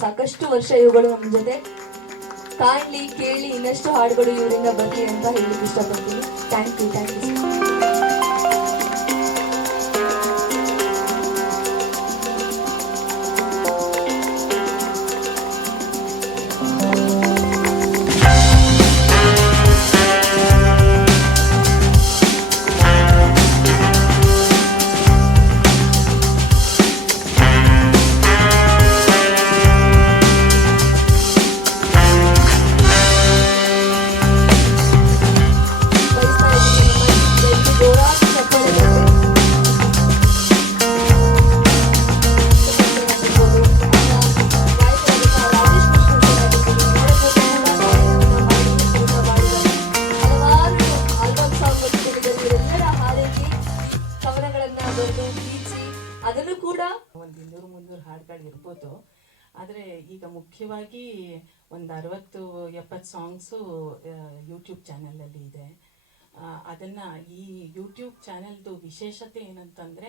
ಸಾಕಷ್ಟು ವರ್ಷ ಇವುಗಳು ನಮ್ಮ ಜೊತೆ. ಕಾಣ್ಲಿ, ಕೇಳಿ ಇನ್ನಷ್ಟು ಹಾಡುಗಳು ಇವರಿಂದ ಬರಲಿ ಅಂತ ಹೇಳಲಿಕ್ಕೆ ಇಷ್ಟಪಡ್ತೀನಿ. ಥ್ಯಾಂಕ್ ಯು ಥ್ಯಾಂಕ್ ಯು ಮುಖ್ಯವಾಗಿ ಒಂದು ಅರವತ್ತು, ಎಪ್ಪತ್ತು ಸಾಂಗ್ಸು ಯೂಟ್ಯೂಬ್ ಚಾನಲಲ್ಲಿ ಇದೆ. ಅದನ್ನು ಈ ಯೂಟ್ಯೂಬ್ ಚಾನಲ್ದು ವಿಶೇಷತೆ ಏನಂತಂದರೆ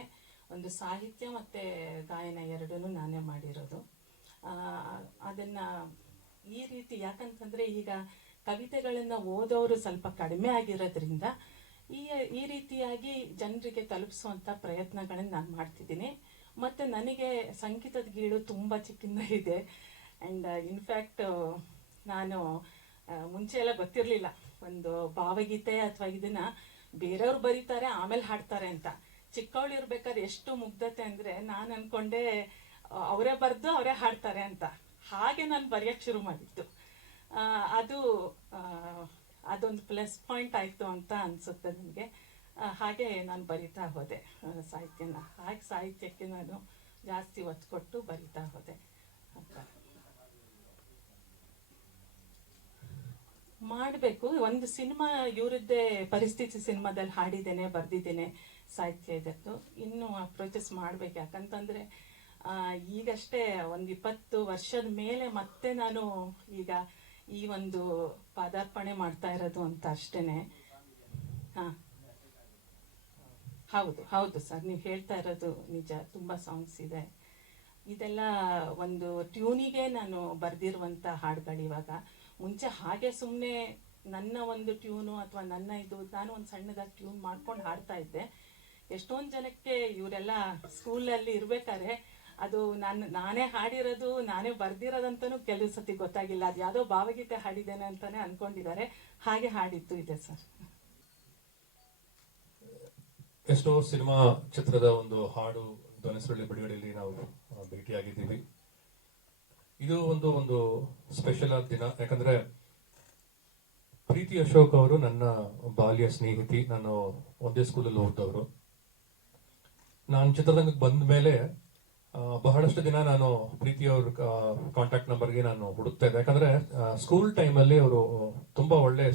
ಒಂದು ಸಾಹಿತ್ಯ ಮತ್ತು ಗಾಯನ ಎರಡೂ ನಾನೇ ಮಾಡಿರೋದು. ಅದನ್ನ ಈ ರೀತಿ ಯಾಕಂತಂದರೆ ಈಗ ಕವಿತೆಗಳನ್ನು ಓದೋರು ಸ್ವಲ್ಪ ಕಡಿಮೆ ಆಗಿರೋದ್ರಿಂದ ಈ ಈ ರೀತಿಯಾಗಿ ಜನರಿಗೆ ತಲುಪಿಸುವಂಥ ಪ್ರಯತ್ನಗಳನ್ನು ನಾನು ಮಾಡ್ತಿದ್ದೀನಿ. ಮತ್ತು ನನಗೆ ಸಂಗೀತದ ಗೀಳು ತುಂಬ ಚಿಕ್ಕಿಂದ ಇದೆ. ಆ್ಯಂಡ್ ಇನ್ಫ್ಯಾಕ್ಟ್ ನಾನು ಆ, ಮುಂಚೆ ಎಲ್ಲ ಗೊತ್ತಿರಲಿಲ್ಲ. ಒಂದು ಭಾವಗೀತೆ ಅಥವಾ ಇದನ್ನ ಬೇರೆಯವ್ರು ಬರೀತಾರೆ ಆಮೇಲೆ ಹಾಡ್ತಾರೆ ಅಂತ. ಚಿಕ್ಕವಳು ಇರ್ಬೇಕಾದ್ರೆ ಎಷ್ಟು ಮುಗ್ಧತೆ ಅಂದರೆ ನಾನು ಅನ್ಕೊಂಡೆ ಅವರೇ ಬರೆದು ಅವರೇ ಹಾಡ್ತಾರೆ ಅಂತ. ಹಾಗೆ ನಾನು ಬರೆಯೋಕ್ಕೆ ಶುರು ಮಾಡಿದ್ದು. ಅದು ಅದೊಂದು ಪ್ಲಸ್ ಪಾಯಿಂಟ್ ಆಯಿತು ಅಂತ ಅನಿಸುತ್ತೆ ನನಗೆ. ಹಾಗೆ ನಾನು ಬರಿತಾ ಹೋದೆ ಸಾಹಿತ್ಯನ. ಹಾಗೆ ಸಾಹಿತ್ಯಕ್ಕೆ ನಾನು ಜಾಸ್ತಿ ಒತ್ತು ಕೊಟ್ಟು ಬರಿತಾ ಹೋದೆ ಅಂತ. ಮಾಡಬೇಕು. ಒಂದು ಸಿನಿಮಾ ಇವರದ್ದೇ ಪರಿಸ್ಥಿತಿ ಸಿನಿಮಾದಲ್ಲಿ ಹಾಡಿದ್ದೇನೆ ಬರೆದಿದ್ದೇನೆ ಸಾಹಿತ್ಯ ಇದತ್ತು ಇನ್ನೂ ಅಪ್ರೋಚಸ್ ಮಾಡ್ಬೇಕು. ಯಾಕಂತಂದರೆ ಆ, ಈಗಷ್ಟೇ ಒಂದು ಇಪ್ಪತ್ತು ವರ್ಷದ ಮೇಲೆ ಮತ್ತೆ ನಾನು ಈಗ ಈ ಒಂದು ಪಾದಾರ್ಪಣೆ ಮಾಡ್ತಾ ಇರೋದು ಅಂತ ಅಷ್ಟೇ ಹಾ. ಹೌದು ಹೌದು ಸರ್. ನೀವು ಹೇಳ್ತಾ ಇರೋದು ನಿಜ. ತುಂಬ ಸಾಂಗ್ಸ್ ಇದೆ. ಇದೆಲ್ಲ ಒಂದು ಟ್ಯೂನಿಗೆ ನಾನು ಬರೆದಿರುವಂಥ ಹಾಡುಗಳು ಇವಾಗ. ಮುಂಚೆ ಹಾಗೆ ಸುಮ್ಮನೆ ನನ್ನ ಒಂದು ಟ್ಯೂನು ಅಥವಾ ನನ್ನ ಇದು ನಾನು ಒಂದು ಸಣ್ಣದಾಗಿ ಟ್ಯೂನ್ ಮಾಡ್ಕೊಂಡು ಹಾಡ್ತಾ ಇದ್ದೆ. ಎಷ್ಟೊಂದು ಜನಕ್ಕೆ ಇವರೆಲ್ಲ ಸ್ಕೂಲಲ್ಲಿ ಇರ್ಬೇಕಾದ್ರೆ ಅದು ನಾನು, ನಾನೇ ಹಾಡಿರೋದು, ನಾನೇ ಬರ್ದಿರೋದಂತನೂ ಕೆಲವು ಸತಿ ಗೊತ್ತಾಗಿಲ್ಲ. ಅದು ಯಾವುದೋ ಭಾವಗೀತೆ ಹಾಡಿದ್ದೇನೆ ಅಂತಾನೆ ಅನ್ಕೊಂಡಿದ್ದಾರೆ. ಹಾಗೆ ಹಾಡಿತ್ತು ಇದೆ ಸರ್. ಎಷ್ಟೋ ಸಿನಿಮಾ ಚಿತ್ರದ ಒಂದು ಹಾಡು ಧ್ವನಿಸುಳ್ಳಿ ಬಿಡುಗಡೆಯಲ್ಲಿ ನಾವು ಭೇಟಿಯಾಗಿದ್ದೀವಿ. ಇದು ಒಂದು ಒಂದು ಸ್ಪೆಷಲ್ ಆದ ದಿನ. ಯಾಕಂದ್ರೆ ಪ್ರೀತಿ ಅಶೋಕ್ ಅವರು ನನ್ನ ಬಾಲ್ಯ ಸ್ನೇಹಿತಿ ನಾನು ಒಂದೇ ಸ್ಕೂಲಲ್ಲಿ ಓದಿದವರು. ನಾನು ಚಿತ್ರರಂಗಕ್ಕೆ ಬಂದ ಮೇಲೆ ಬಹಳಷ್ಟು ದಿನ ನಾನು ಪ್ರೀತಿ ಅವ್ರ ಕಾಂಟ್ಯಾಕ್ಟ್ ನಂಬರ್ಗೆ ನಾನು ಹುಡುಕ್ತಾ ಇದ್ದೆ. ಯಾಕಂದ್ರೆ ಸ್ಕೂಲ್ ಟೈಮಲ್ಲಿ ಅವರು ತುಂಬಾ ಒಳ್ಳೆ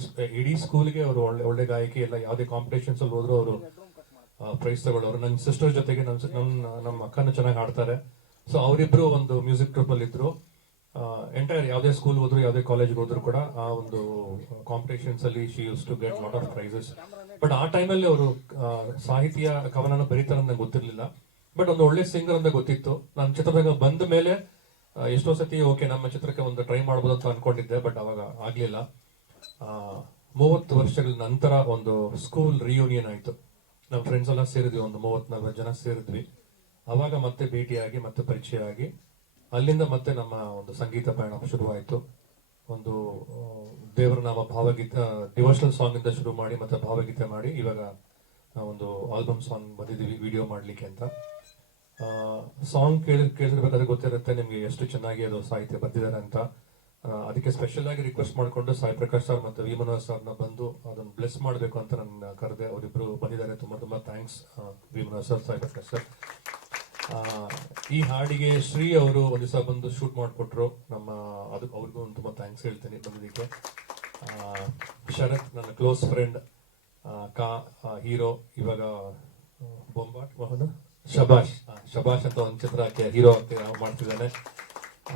ಇಡೀ ಸ್ಕೂಲ್ಗೆ ಅವರು ಒಳ್ಳೆ ಒಳ್ಳೆ ಗಾಯಕಿ, ಎಲ್ಲ ಯಾವುದೇ ಕಾಂಪಿಟೇಷನ್ಸ್ ಅಲ್ಲಿ ಹೋದ್ರು ಅವರು ಪ್ರೈಸ್ ತಗೊಳ್ಳೋರು. ನನ್ನ ಸಿಸ್ಟರ್ ಜೊತೆಗೆ ನನ್ನ ನಮ್ಮ ಅಕ್ಕನ ಚೆನ್ನಾಗಿ ಆಡ್ತಾರೆ ಸೊ ಅವರಿಬ್ರು ಒಂದು ಮ್ಯೂಸಿಕ್ ಟ್ರೂಪ್ ಅಲ್ಲಿ ಇದ್ರು. ಎಂಟೈರ್ ಯಾವುದೇ ಸ್ಕೂಲ್ ಹೋದ್ರು, ಯಾವುದೇ ಕಾಲೇಜ್ಗೆ ಹೋದ್ರು ಕೂಡ ಆ ಒಂದು ಕಾಂಪಿಟೇಷನ್ಸ್ ಅಲ್ಲಿ she used to get lot of prizes but ಆ ಟೈಮಲ್ಲಿ ಅವರು ಸಾಹಿತ್ಯ, ಕವನನ ಬರೀತಾರೆ ನನಗೆ ಗೊತ್ತಿರಲಿಲ್ಲ. ಬಟ್ ಒಂದು ಒಳ್ಳೆ ಸಿಂಗರ್ ಅಂತ ಗೊತ್ತಿತ್ತು. ನಾನು ಚಿತ್ರದಾಗ ಬಂದ ಮೇಲೆ ಎಷ್ಟೋ ಸತಿ ಓಕೆ ನಮ್ಮ ಚಿತ್ರಕ್ಕೆ ಒಂದು ಟ್ರೈ ಮಾಡ್ಬೋದು ಅಂತ ಅನ್ಕೊಂಡಿದ್ದೆ ಬಟ್ ಅವಾಗ ಆಗ್ಲಿಲ್ಲ. ಮೂವತ್ತು ವರ್ಷಗಳ ನಂತರ ಒಂದು ಸ್ಕೂಲ್ ರಿಯೂನಿಯನ್ ಆಯ್ತು. ನಮ್ಮ ಫ್ರೆಂಡ್ಸ್ ಎಲ್ಲ ಸೇರಿದ್ವಿ, ಒಂದು ಮೂವತ್ ನಲ್ವತ್ತು ಜನ ಸೇರಿದ್ವಿ. ಅವಾಗ ಮತ್ತೆ ಭೇಟಿಯಾಗಿ, ಮತ್ತೆ ಪರಿಚಯ ಆಗಿ. ಅಲ್ಲಿಂದ ಮತ್ತೆ ನಮ್ಮ ಒಂದು ಸಂಗೀತ ಪಯಣ ಶುರುವಾಯಿತು. ಒಂದು ದೇವರ ನಾಮ ಭಾವಗೀತ ಡಿವೋಷನಲ್ ಸಾಂಗ್ ಇಂದ ಶುರು ಮಾಡಿ ಮತ್ತೆ ಭಾವಗೀತೆ ಮಾಡಿ ಇವಾಗ ಒಂದು ಆಲ್ಬಮ್ ಸಾಂಗ್ ಬಂದಿದ್ದೀವಿ ವಿಡಿಯೋ ಮಾಡ್ಲಿಕ್ಕೆ ಅಂತ. ಸಾಂಗ್ ಕೇಳಿ ಕೇಳಿರ್ಬೇಕಾದ್ರೆ ಗೊತ್ತಿರುತ್ತೆ ನಿಮ್ಗೆ ಎಷ್ಟು ಚೆನ್ನಾಗಿ ಅದು ಸಾಹಿತ್ಯ ಬಂದಿದ್ದಾರೆ ಅಂತ. ಅದಕ್ಕೆ ಸ್ಪೆಷಲ್ ಆಗಿ ರಿಕ್ವೆಸ್ಟ್ ಮಾಡಿಕೊಂಡು ಸಾಯಿ ಪ್ರಕಾಶ್ ಸರ್ ಮತ್ತೆ ವಿ ಸರ್ನ ಬಂದು ಅದನ್ನು ಬ್ಲೆಸ್ ಮಾಡಬೇಕು ಅಂತ ನನ್ನ ಕರೆದೆ. ಅವರಿಬ್ರು ಬಂದಿದ್ದಾರೆ. ತುಂಬಾ ತುಂಬಾ thanks V sir, Sai Prakash sir. ಈ ಹಾಡಿಗೆ ಶ್ರೀ ಅವರು ಒಂದು ದಿವಸ ಬಂದು ಶೂಟ್ ಮಾಡಿಕೊಟ್ರು. ನಮ್ಮ ಅದು ಅವ್ರಿಗೂ ಒಂದು ತುಂಬಾ ಥ್ಯಾಂಕ್ಸ್ ಹೇಳ್ತೀನಿ ಬಂದಿದ್ದಕ್ಕೆ. ಶರತ್ ನನ್ನ ಕ್ಲೋಸ್ ಫ್ರೆಂಡ್ ಕಾ ಹೀರೋ ಇವಾಗ ಬೊಂಬಾಟ್ ಮೋಹನ್? ಶಬಾಷ್ ಶಬಾಷ್ ಅಂತ ಒಂದು ಚಿತ್ರಕ್ಕೆ ಹೀರೋ ಮಾಡ್ತಿದ್ದಾನೆ.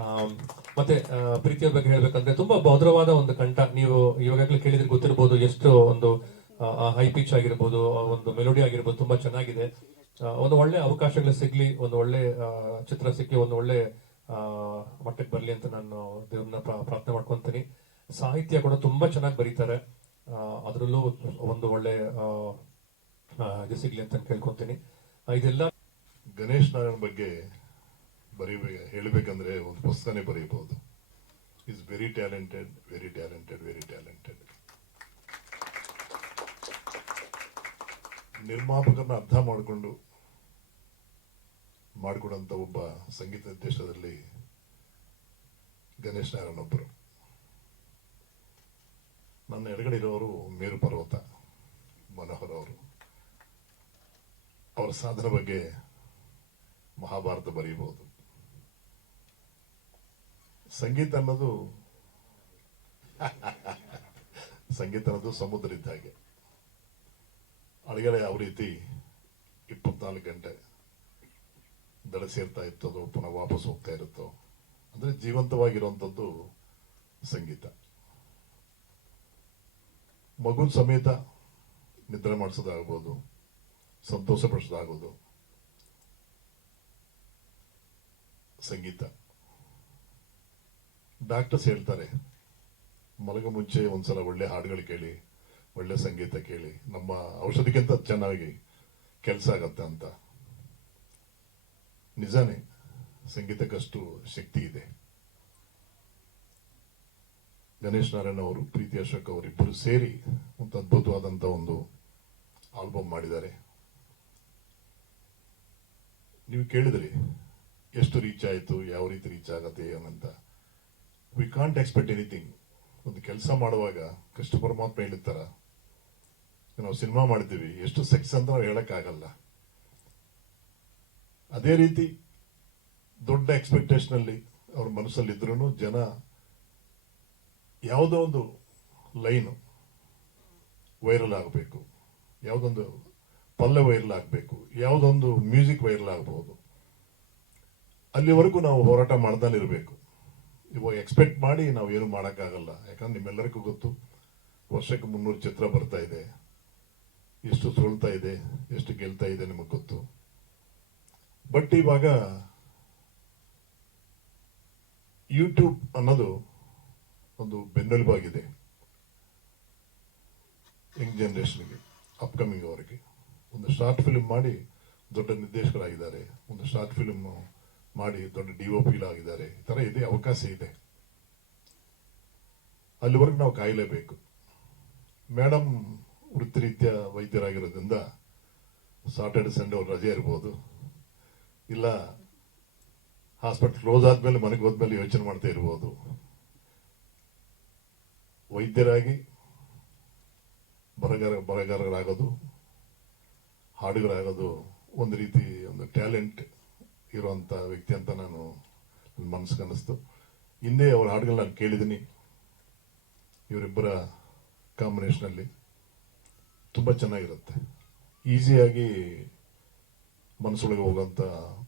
ಆಮ್, ಮತ್ತೆ ಪ್ರೀತಿಯ ಬಗ್ಗೆ ಹೇಳ್ಬೇಕಂದ್ರೆ ತುಂಬಾ ಭದ್ರವಾದ ಒಂದು ಕಂಠ. ನೀವು ಇವಾಗಲೇ ಕೇಳಿದ್ರೆ ಗೊತ್ತಿರ್ಬೋದು ಎಷ್ಟು ಒಂದು ಹೈ ಪಿಚ್ ಆಗಿರ್ಬೋದು ಒಂದು ಮೆಲೋಡಿ ಆಗಿರ್ಬೋದು ತುಂಬಾ ಚೆನ್ನಾಗಿದೆ. ಒಂದು ಒಳ್ಳೆ ಅವಕಾಶಗಳು ಸಿಗ್ಲಿ, ಒಂದು ಒಳ್ಳೆ ಚಿತ್ರ ಸಿಕ್ಕಿ ಒಂದು ಒಳ್ಳೆ ಮಟ್ಟಕ್ಕೆ ಬರಲಿ ಅಂತ ನಾನು ದೇವ್ರನ್ನ ಪ್ರಾ- ಪ್ರಾರ್ಥನೆ ಮಾಡ್ಕೊತೀನಿ. ಸಾಹಿತ್ಯ ಕೂಡ ತುಂಬಾ ಚೆನ್ನಾಗಿ ಬರೀತಾರೆ. ಅದರಲ್ಲೂ ಒಂದು ಒಳ್ಳೆ ಇದು ಸಿಗ್ಲಿ ಅಂತ ಕೇಳ್ಕೊತೀನಿ. ಇದೆಲ್ಲ ಗಣೇಶ್ ನಾರಾಯಣ್ ಬಗ್ಗೆ ಬರೀಬೇಕು ಹೇಳಬೇಕಂದ್ರೆ ಒಂದು ಪುಸ್ತಕನೇ ಬರೀಬಹುದು. Is very talented very talented very talented ನಿರ್ಮಾಪಕರನ್ನ ಅರ್ಥ ಮಾಡಿಕೊಂಡು ಮಾಡಿಕೊಡಂತ ಒಬ್ಬ ಸಂಗೀತ ನಿರ್ದೇಶನದಲ್ಲಿ ಗಣೇಶ್ ನಾರಾಯಣ ಒಬ್ಬರು ನನ್ನ ಎಡಗಡೆ ಇರೋರು ಮೇರು ಪರ್ವತ, ಮನೋಹರ್ ಅವರು. ಅವರ ಸಾಧನೆ ಬಗ್ಗೆ ಮಹಾಭಾರತ ಬರೆಯಬಹುದು ಸಂಗೀತ ಅನ್ನೋದು ಸಂಗೀತ ಅನ್ನೋದು ಸಮುದ್ರ ಇದ್ದ ಹಾಗೆ. ಯಾವ ರೀತಿ ಇಪ್ಪತ್ನಾಲ್ಕು ಗಂಟೆ ದಡ ಸೇರ್ತಾ ಇರ್ತದೋ ಪುನಃ ವಾಪಸ್ ಹೋಗ್ತಾ ಇರುತ್ತೋ? ಅಂದ್ರೆ ಜೀವಂತವಾಗಿರುವಂಥದ್ದು ಸಂಗೀತ. ಮಗುನ್ ಸಮೇತ ನಿದ್ರೆ ಮಾಡಿಸೋದಾಗ್ಬೋದು ಸಂತೋಷ ಪಡಿಸೋದಾಗ್ಬೋದು ಸಂಗೀತ. ಡಾಕ್ಟರ್ಸ್ ಹೇಳ್ತಾರೆ, ಮಲಗ ಮುಂಚೆ ಒಂದ್ಸಲ ಒಳ್ಳೆ ಹಾಡುಗಳು ಕೇಳಿ, ಒಳ್ಳೆ ಸಂಗೀತ ಕೇಳಿ, ನಮ್ಮ ಔಷಧಿಗಿಂತ ಚೆನ್ನಾಗಿ ಕೆಲಸ ಆಗತ್ತೆ ಅಂತ. ನಿಜಾನೇ, ಸಂಗೀತಕ್ಕಷ್ಟು ಶಕ್ತಿ ಇದೆ. ಗಣೇಶ್ ನಾರಾಯಣ ಅವರು, ಪ್ರೀತಿ ಅಶೋಕ್ ಅವರಿಬ್ಬರು ಸೇರಿ ಒಂದು ಅದ್ಭುತವಾದಂತ ಒಂದು ಆಲ್ಬಮ್ ಮಾಡಿದ್ದಾರೆ. ನೀವು ಕೇಳಿದ್ರಿ, ಎಷ್ಟು ರೀಚ್ ಆಯಿತು, ಯಾವ ರೀತಿ ರೀಚ್ ಆಗತ್ತೆ ಏನಂತ ವಿ ಕಾಂಟ್ ಎಕ್ಸ್ಪೆಕ್ಟ್ ಎನಿಥಿಂಗ್ ಒಂದು ಕೆಲಸ ಮಾಡುವಾಗ ಕೃಷ್ಣ ಪರಮಾತ್ಮ ಹೇಳಿರ್ತಾರ, ನಾವು ಸಿನಿಮಾ ಮಾಡಿದ್ದೀವಿ ಎಷ್ಟು ಸಕ್ಸಸ್ ಅಂತ ನಾವು ಹೇಳಕ್ಕಾಗಲ್ಲ. ಅದೇ ರೀತಿ ದೊಡ್ಡ ಎಕ್ಸ್ಪೆಕ್ಟೇಷನ್ ಅಲ್ಲಿ ಅವ್ರ ಮನಸ್ಸಲ್ಲಿ ಇದ್ರೂ ಜನ ಯಾವುದೋ ಒಂದು ಲೈನು ವೈರಲ್ ಆಗಬೇಕು, ಯಾವುದೊಂದು ಪಲ್ಲೆ ವೈರಲ್ ಆಗಬೇಕು, ಯಾವುದೊಂದು ಮ್ಯೂಸಿಕ್ ವೈರಲ್ ಆಗಬಹುದು ಅಲ್ಲಿವರೆಗೂ ನಾವು ಹೋರಾಟ ಮಾಡ್ದಲ್ಲಿ ಇರಬೇಕು ಇವಾಗ ಎಕ್ಸ್ಪೆಕ್ಟ್ ಮಾಡಿ ನಾವು ಏನು ಮಾಡೋಕ್ಕಾಗಲ್ಲ. ಯಾಕಂದ್ರೆ ನಿಮ್ಮೆಲ್ಲರಿಗೂ ಗೊತ್ತು, ವರ್ಷಕ್ಕೆ ಮುನ್ನೂರು ಚಿತ್ರ ಬರ್ತಾ ಇದೆ. ಎಷ್ಟು ಸುಳ್ತಾ ಇದೆ, ಎಷ್ಟು ಗೆಲ್ತಾ ಇದೆ ನಿಮಗೆ ಗೊತ್ತು. ಬಟ್ ಇವಾಗ ಯೂಟ್ಯೂಬ್ ಅನ್ನೋದು ಒಂದು ಬೆನ್ನೆಲುಬಾಗಿದೆ ಯಂಗ್ ಜನರೇಷನ್ಗೆ ಅಪ್ಕಮಿಂಗ್ ಅವರಿಗೆ. ಒಂದು ಶಾರ್ಟ್ ಫಿಲ್ಮ್ ಮಾಡಿ ದೊಡ್ಡ ನಿರ್ದೇಶಕರಾಗಿದ್ದಾರೆ. ಒಂದು ಶಾರ್ಟ್ ಫಿಲ್ಮ್ ಮಾಡಿ ದೊಡ್ಡ ಡಿ ಒ ಆಗಿದ್ದಾರೆ ಈ ಥರ ಇದೆ, ಅವಕಾಶ ಇದೆ. ಅಲ್ಲಿವರೆಗೆ ನಾವು ಕಾಯಲೇಬೇಕು. ಮೇಡಮ್ ವೃತ್ತಿರೀತ್ಯ ವೈದ್ಯರಾಗಿರೋದ್ರಿಂದ ಸಾಟರ್ಡೆ ಸಂಡೇ ಅವ್ರು ರಜೆ ಇರ್ಬೋದು. ಇಲ್ಲ ಹಾಸ್ಪಿಟಲ್ ಕ್ಲೋಸ್ ಆದ್ಮೇಲೆ ಮನೆಗೆ ಹೋದ್ಮೇಲೆ ಯೋಚನೆ ಮಾಡ್ತಾ ಇರ್ಬೋದು. ವೈದ್ಯರಾಗಿ ಬರಗಾರ ಬರಗಾರರಾಗೋದು ಹಾಡುಗಳಾಗೋದು ಒಂದು ರೀತಿ ಒಂದು ಟ್ಯಾಲೆಂಟ್ ಇರುವಂತ ವ್ಯಕ್ತಿ ಅಂತ ನಾನು ನನ್ನ ಮನಸ್ಸಿಗೆ ಅನ್ನಿಸ್ತು ಹಿಂದೆ ಅವರ ಹಾಡುಗಳು ನಾನು ಕೇಳಿದ್ದೀನಿ. ಇವರಿಬ್ಬರ ಕಾಂಬಿನೇಷನಲ್ಲಿ ತುಂಬಾ ಚೆನ್ನಾಗಿರುತ್ತೆ. ಈಸಿಯಾಗಿ ಮನಸ್ಸೊಳಗೆ ಹೋಗುವಂಥ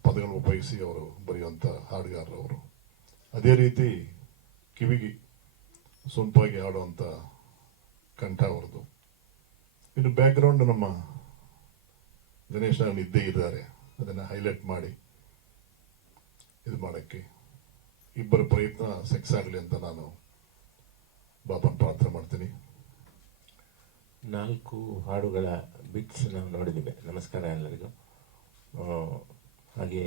ಪದಗಳನ್ನು ಉಪಯೋಗಿಸಿ ಅವರು ಬರೆಯುವಂಥ ಹಾಡುಗಾರರು ಅವರು. ಅದೇ ರೀತಿ ಕಿವಿಗೆ ಸೊಂಪಾಗಿ ಹಾಡುವಂತ ಕಂಠ ಅವರದು ಇನ್ನು ಬ್ಯಾಕ್ಗ್ರೌಂಡ್ ನಮ್ಮ ಗಣೇಶ ಇದ್ದೇ ಇದ್ದಾರೆ. ಅದನ್ನ ಹೈಲೈಟ್ ಮಾಡಿ ಇದು ಮಾಡೋಕ್ಕೆ. ಇಬ್ಬರ ಪ್ರಯತ್ನ ಸಕ್ಸಸ್ ಆಗಲಿ ಅಂತ ನಾನು ಬಾಬನ್ ಪ್ರಾರ್ಥನೆ ಮಾಡ್ತೀನಿ. ನಾಲ್ಕು ಹಾಡುಗಳ ಬಿಟ್ಸ್ ನಾವು ನಮಸ್ಕಾರ ಎಲ್ಲರಿಗೂ. ಆ, ಹಾಗೆ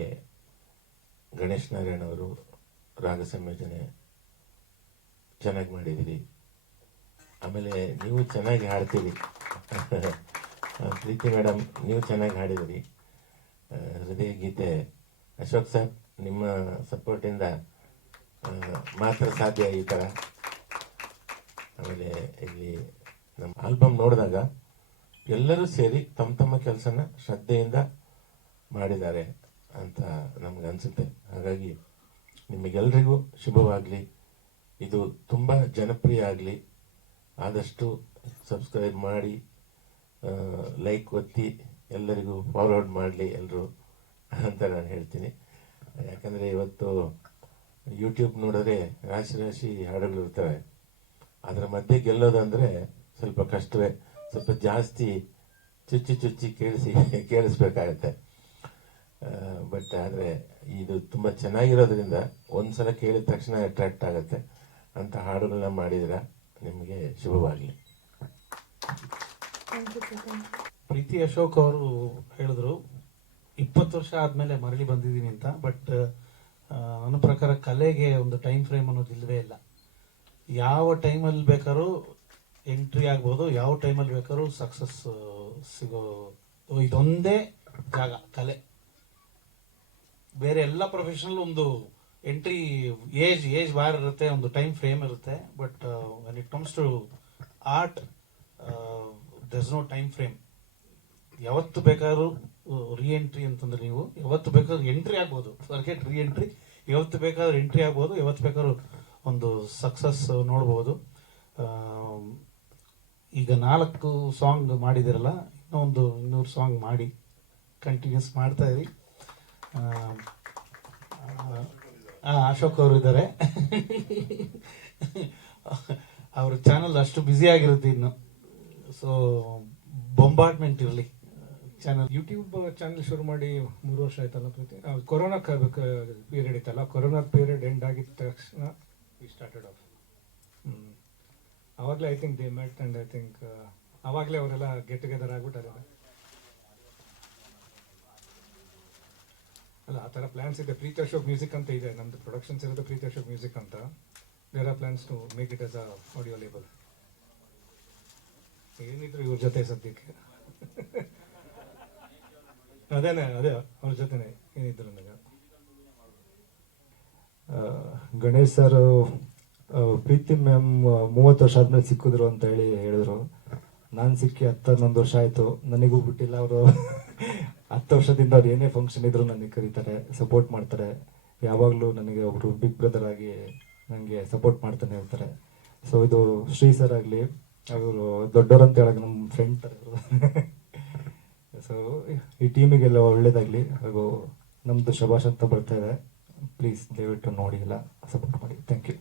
ಗಣೇಶ್ ನಾರಾಯಣ್ ಅವರು ರಾಗ ಸಂಯೋಜನೆ ಚೆನ್ನಾಗಿ ಮಾಡಿದ್ದೀರಿ. ಆಮೇಲೆ ನೀವು ಚೆನ್ನಾಗಿ ಹಾಡ್ತೀರಿ. ಪ್ರೀತಿ ಮೇಡಮ್ ನೀವು ಚೆನ್ನಾಗಿ ಹಾಡಿದಿರಿ ಹೃದಯ ಗೀತೆ ಅಶೋಕ್ ಸರ್ ನಿಮ್ಮ ಸಪೋರ್ಟಿಂದ ಮಾತ್ರ ಸಾಧ್ಯ ಈ ಥರ ಆಮೇಲೆ ಇಲ್ಲಿ ನಮ್ಮ ಆಲ್ಬಮ್ ನೋಡಿದಾಗ ಎಲ್ಲರೂ ಸೇರಿ ತಮ್ಮ ತಮ್ಮ ಕೆಲಸನ ಶ್ರದ್ಧೆಯಿಂದ ಮಾಡಿದ್ದಾರೆ ಅಂತ ನಮ್ಗೆ ಅನಿಸುತ್ತೆ. ಹಾಗಾಗಿ ನಿಮಗೆಲ್ರಿಗೂ ಶುಭವಾಗಲಿ. ಇದು ತುಂಬ ಜನಪ್ರಿಯ ಆಗಲಿ. ಆದಷ್ಟು ಸಬ್ಸ್ಕ್ರೈಬ್ ಮಾಡಿ ಲೈಕ್ ಒತ್ತಿ, ಎಲ್ಲರಿಗೂ ಫಾರ್ವರ್ಡ್ ಮಾಡಲಿ ಎಲ್ಲರೂ ಅಂತ ನಾನು ಹೇಳ್ತೀನಿ. ಯಾಕಂದರೆ ಇವತ್ತು ಯೂಟ್ಯೂಬ್ ನೋಡಿದ್ರೆ ರಾಶಿ ರಾಶಿ ಹಾಡುಗಳು ಇರ್ತವೆ. ಅದರ ಮಧ್ಯೆ ಗೆಲ್ಲೋದಂದರೆ ಸ್ವಲ್ಪ ಕಷ್ಟವೇ. ಸ್ವಲ್ಪ ಜಾಸ್ತಿ ಚುಚ್ಚಿ ಚುಚ್ಚಿ ಕೇಳಿಸಿ, ಕೇಳಿಸ್ಬೇಕಾಗತ್ತೆ. ಬಟ್ ಆದರೆ ಇದು ತುಂಬ ಚೆನ್ನಾಗಿರೋದ್ರಿಂದ ಒಂದ್ಸಲ ಕೇಳಿದ ತಕ್ಷಣ ಅಟ್ರಾಕ್ಟ್ ಆಗುತ್ತೆ. ಅಂತ ಹಾಡುಗಳನ್ನ ಮಾಡಿದ್ರೆ ನಿಮಗೆ ಶುಭವಾಗಲಿ. ಪ್ರೀತಿ ಅಶೋಕ್ ಅವರು ಹೇಳಿದ್ರು ಇಪ್ಪತ್ತು ವರ್ಷ ಆದಮೇಲೆ ಮರಳಿ ಬಂದಿದ್ದೀನಿ ಅಂತ ಬಟ್ ನನ್ನ ಪ್ರಕಾರ ಕಲೆಗೆ ಒಂದು ಟೈಮ್ ಫ್ರೇಮ್ ಅನ್ನೋದು ಇಲ್ಲವೇ ಇಲ್ಲ. ಯಾವ ಟೈಮಲ್ಲಿ ಬೇಕಾದ್ರೂ ಎಂಟ್ರಿ ಆಗ್ಬೋದು ಯಾವ ಟೈಮಲ್ಲಿ ಬೇಕಾದ್ರೂ ಸಕ್ಸಸ್ ಸಿಗೋ ಇದೊಂದೇ ಜಾಗ ಕಲೆ. ಬೇರೆ ಎಲ್ಲ ಪ್ರೊಫೆಷನಲ್ ಒಂದು ಎಂಟ್ರಿ ಏಜ್ ಏಜ್ ಬಾರ್ ಇರುತ್ತೆ, ಒಂದು ಟೈಮ್ ಫ್ರೇಮ್ ಇರುತ್ತೆ. But when it comes to art there's no time frame ಯಾವತ್ತು ಬೇಕಾದ್ರೂ ರೀ ಎಂಟ್ರಿ ಅಂತಂದ್ರೆ ನೀವು, ಯಾವತ್ತು ಬೇಕಾದ್ರೂ ಎಂಟ್ರಿ ಆಗ್ಬೋದು. ಫರ್ಗೆಟ್ ರೀ ಎಂಟ್ರಿ ಯಾವತ್ತು ಬೇಕಾದ್ರೂ ಎಂಟ್ರಿ ಆಗ್ಬೋದು, ಯಾವತ್ತು ಬೇಕಾದ್ರೂ ಒಂದು ಸಕ್ಸಸ್ ನೋಡ್ಬೋದು. ಈಗ ನಾಲ್ಕು ಸಾಂಗ್ ಮಾಡಿದಿರಲ್ಲ ಇನ್ನೊಂದು ಇನ್ನೂರು ಸಾಂಗ್ ಮಾಡಿ ಕಂಟಿನ್ಯೂಸ್ ಮಾಡ್ತಾ ಇರಿ. ಅಶೋಕ್ ಅವರು ಇದ್ದಾರೆ. ಅವ್ರ ಚಾನಲ್ ಅಷ್ಟು ಬ್ಯುಸಿ ಆಗಿರುತ್ತೆ ಇನ್ನು. ಸೊ ಬೊಂಬಾರ್ಟ್ಮೆಂಟ್ ಇರಲಿ. ಚಾನಲ್ ಯೂಟ್ಯೂಬ್ ಚಾನಲ್ ಶುರು ಮಾಡಿ ಮೂರು ವರ್ಷ ಆಯ್ತಲ್ಲ ಪ್ರೀತಿ? ಕೊರೋನಾ ಪೀರಿಯಡ್ ಇತ್ತಲ್ಲ? ಕೊರೋನಾ ಪೀರಿಯಡ್ ಎಂಡ್ ಆಗಿದ ತಕ್ಷಣ ವಿ ಸ್ಟಾರ್ಟೆಡ್ ಆಫ್ ಅವಾಗಲೇ I think they met and I think ಅವಾಗಲೇ ಅವರೆಲ್ಲ ಗೆಟ್ ಟುಗೆದರ್ ಆಗ್ಬಿಟ್ಟಾರೆ. ಅಲ್ಲ, ಆ ಥರ ಪ್ಲ್ಯಾನ್ಸ್ ಇದೆ. ಪ್ರೀತಿ ಅಶೋಕ್ ಮ್ಯೂಸಿಕ್ ಅಂತ ಇದೆ. ನಮ್ಮದು ಪ್ರೊಡಕ್ಷನ್ಸ್ ಇರೋದು ಪ್ರೀತಿ ಅಶೋಕ್ ಮ್ಯೂಸಿಕ್ ಅಂತ. There are plans to make it as a audio label ಏನಿದ್ರು ಇವ್ರ ಜೊತೆ ಸದ್ಯಕ್ಕೆ. ಅದೇನೆ, ಅದೇ, ಅವ್ರ ಜೊತೆನೆ ಏನಿದ್ರು ನನಗೆ. ಗಣೇಶ್ ಸರ್ ಪ್ರೀತಿ ಮ್ಯಾಮ್ ಮೂವತ್ತು ವರ್ಷ ಆದ್ಮೇಲೆ ಸಿಕ್ಕಿದ್ರು ಅಂತ ಹೇಳಿ ಹೇಳಿದ್ರು. ನಾನು ಸಿಕ್ಕಿ ಹತ್ತು ಹನ್ನೊಂದು ವರ್ಷ ಆಯ್ತು. ನನಗೂ ಬಿಟ್ಟಿಲ್ಲ ಅವರು. ಹತ್ತು ವರ್ಷದಿಂದ ಅವ್ರು ಏನೇ ಫಂಕ್ಷನ್ ಇದ್ರು ನನಗೆ ಕರೀತಾರೆ ಸಪೋರ್ಟ್ ಮಾಡ್ತಾರೆ. ಯಾವಾಗಲೂ ನನಗೆ ಒಬ್ಬರು ಬಿಗ್ ಬ್ರದರ್ ಆಗಿ ನನಗೆ ಸಪೋರ್ಟ್ ಮಾಡ್ತಾನೆ ಇರ್ತಾರೆ. ಸೊ ಇದು ಶ್ರೀ ಸರ್ ಆಗಲಿ, ಅವರು ದೊಡ್ಡವರು ಅಂತ ಹೇಳಕ್ ನಮ್ಮ ಫ್ರೆಂಡ್ ಥರ ಸೊ ಈ ಟೀಮಿಗೆಲ್ಲ ಒಳ್ಳೇದಾಗಲಿ. ಹಾಗೂ ನಮ್ಮದು ಶಭಾಷ್ ಅಂತ ಬರ್ತಾ ಇದೆ. ಪ್ಲೀಸ್ ದಯವಿಟ್ಟು ನೋಡಿ ಎಲ್ಲ ಸಪೋರ್ಟ್ ಮಾಡಿ. Thank you